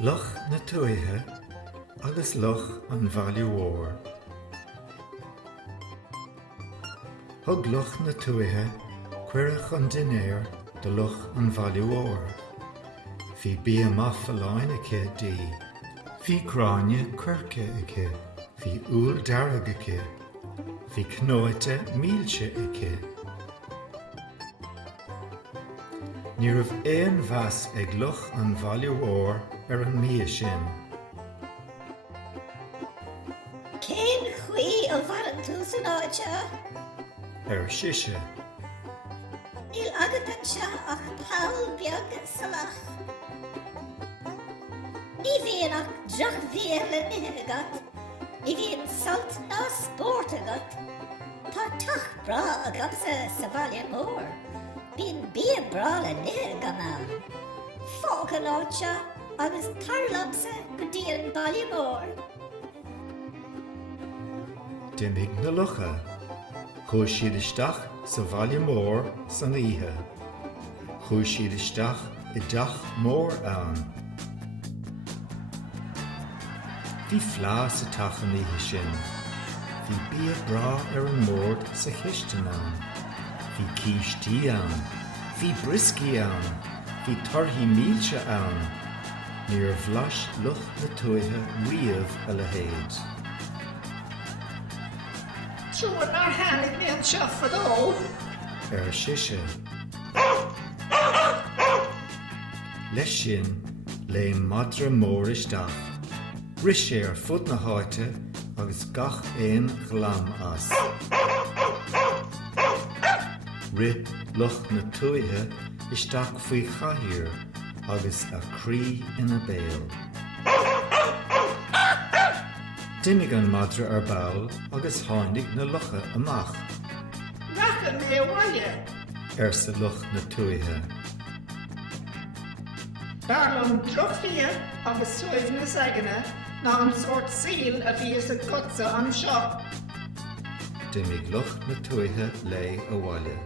Luch na Tuaithe agus Luch an Bhaile Mhór. Thug Luch na Tuaithe cuireadh an dinéir de Luch an Bhaile Mhór. Bhí bia maith filleáin aici dí. Bhí cráine cuirce aici. Bhí úl dearg aici. Bhí cnóite mílte aici. Ní raibh éon bheas ag Luch an Bhaile Mhór ar an mí sin. Cén chuí ó bharan tú san áite? Ar siise. Níl agat anseo ach páil beag sa lach. Ní bhíon ach drach bhíal in agat. Ní bhíon salt ná spórt agat. Tá tach bra agam sa Bhaile Mhór. Bhíon bia brála nithe gamán. Fágan áite agus tarlamsa go dtí an Bhaile Mhór. D'imigh na lucha. Chúis siad isteach sa Bhaile Mhór san oíche. Chúis siad isteach I dteach mór ann. Bhí phleas sa teach an oíche sin. Bhí bia bra ar an mór sa chisteann ann. Bhí cíistí ann. Bhí briscí ann. Bhí torthaí mílte ann. Níor bhlas Luch na Tuaithe riamh a le héad. Siúr nar hánig mé an seo fadó. Ar siise. Leis sin, léon madra mór isteach. Ris sé ar fud na háite agus gach éon ghlam as. Ri Luch na Tuaithe isteach faoi chathaoir agus a crí ina béal. D'imigh an madra ar bail agus tháinig na lucha amach. Racha mé bhaile. Ar sa Luch na Tuaithe. Darlam drochfia agus suaimh na sagana ná an sort síl a bhí sa cutsa an seo. D'imigh Luch na Tuaithe lé a bhaile.